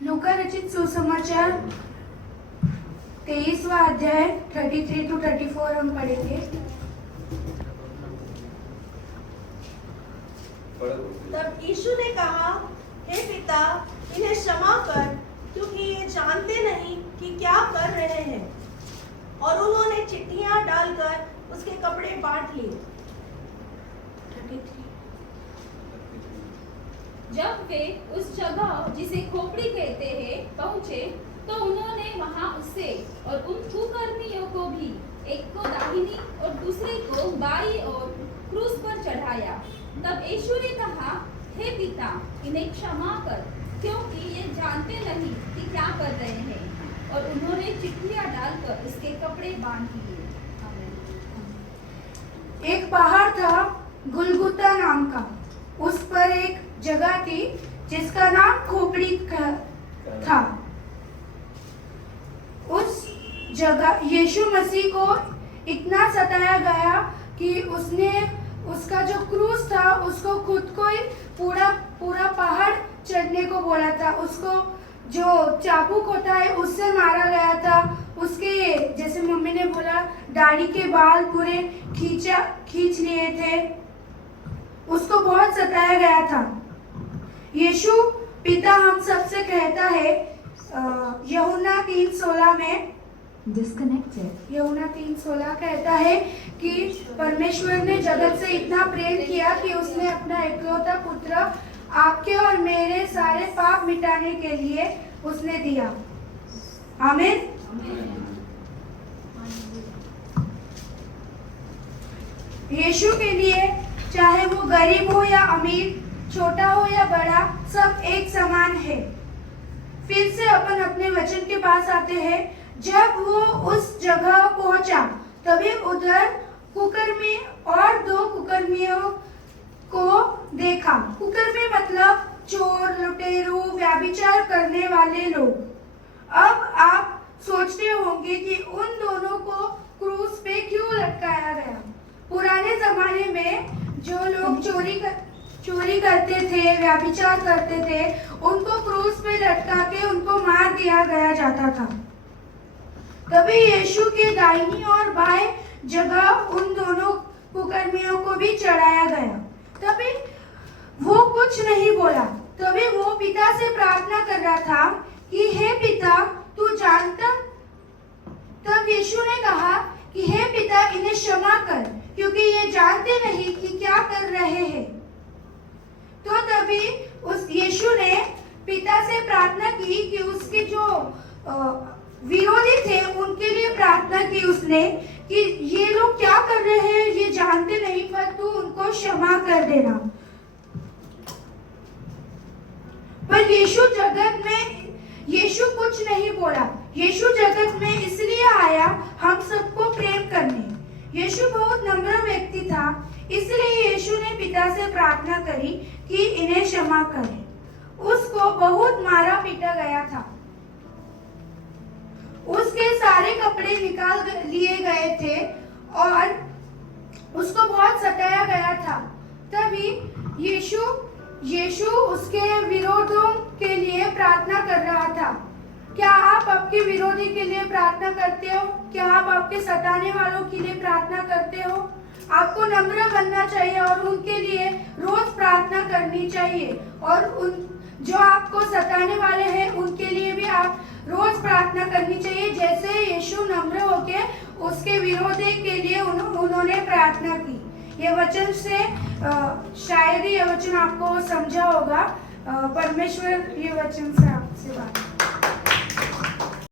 लूका रचित सुसमाचार 23वां अध्याय 33 to 34 हम पढ़ेंगे। तब यीशु ने कहा, हे पिता, इन्हें क्षमा कर, क्योंकि ये जानते नहीं कि क्या कर रहे हैं। और उन्होंने चिट्ठियां डालकर उसके कपड़े बांट लिए। 33 जब वे उस जगह जिसे खोपड़ी कहते हैं पहुंचे, तो उन्होंने वहां उसे और उन कुकर्मियों को भी, एक को दाहिनी और दूसरे को बाईं ओर क्रूस पर चढ़ाया। तब यीशु ने कहा, हे पिता, इन्हें क्षमा कर, क्योंकि ये जानते नहीं कि क्या कर रहे हैं। और उन्होंने चिट्ठियां डालकर उसके कपड़े बांध लिए। आमीन। एक पहाड़ था गुलगुता नाम का। उस पर एक जगह थी जिसका नाम खोपड़ी था। उस जगह यीशु मसीह को इतना सताया गया कि उसका जो क्रूस था उसको खुद को ही पूरा पहाड़ चढ़ने को बोला था। उसको जो चाबुक होता है उससे मारा गया था। उसके, जैसे मम्मी ने बोला, दाढ़ी के बाल पूरे खींच लिए थे। उसको बहुत सताया गया था। यीशु पिता हम सबसे कहता है यूहन्ना 3:16 में, यूहन्ना 3:16 कहता है कि परमेश्वर ने जगत से इतना प्रेम किया कि उसने अपना इकलौता पुत्र आपके और मेरे सारे पाप मिटाने के लिए उसने दिया। आमीन। यीशु के लिए चाहे वो गरीब हो या अमीर, छोटा हो या बड़ा, सब एक समान है। फिर से अपन अपने वचन के पास आते हैं। जब वो उस जगह पहुंचा, तभी उधर कुकर्मी और 2 कुकर्मियों को देखा। कुकर्मी मतलब चोर, लुटेरू, व्यभिचार करने वाले लोग। अब आप सोचते होंगे कि उन दोनों को क्रूस पे क्यों लटकाया गया। पुराने जमाने में जो लोग चोरी करते थे, व्यभिचार करते थे, उनको क्रूस पे लटका के उनको मार दिया गया जाता था। तभी यीशु के दाहिनी और बाएं जगह उन दोनों कुकर्मियों को भी चढ़ाया गया। तभी वो कुछ नहीं बोला। तभी वो पिता से प्रार्थना कर रहा था कि हे पिता, तू जानता। तब यीशु ने कहा कि हे पिता, इन्हें क्षमा कर, क्योंकि ये जानते नहीं कि क्या कर रहे हैं। तो तभी उस यीशु ने पिता से प्रार्थना की कि उसके जो विरोधी थे उनके लिए प्रार्थना की उसने कि ये लोग क्या कर रहे हैं ये जानते नहीं, पर तू उनको क्षमा कर देना। पर यीशु कुछ नहीं बोला। यीशु जगत में इसलिए आया हम सबको प्रेम करने। यीशु बहुत नम्र व्यक्ति था, इसलिए यीशु ने पिता से प्रार्थना करी कि इन्हें क्षमा करें। उसको बहुत मारा पीटा गया था। उसके सारे कपड़े निकाल लिए गए थे और उसको बहुत सताया गया था। तभी यीशु उसके विरोधियों के लिए प्रार्थना कर रहा था। क्या आप आपके विरोधी के लिए प्रार्थना करते हो? क्या आप आपके सताने वालों के लिए प्रार्थना करते हो? आपको नम्र बनना चाहिए और उनके लिए रोज प्रार्थना करनी चाहिए। और उन जो आपको सताने वाले हैं उनके लिए भी आप रोज प्रार्थना करनी चाहिए, जैसे यीशु नम्र होके उसके विरोधी के लिए उन्होंने प्रार्थना की। ये वचन से शायद ही ये वचन आपको समझा होगा। परमेश्वर ये वचन से आपसे बात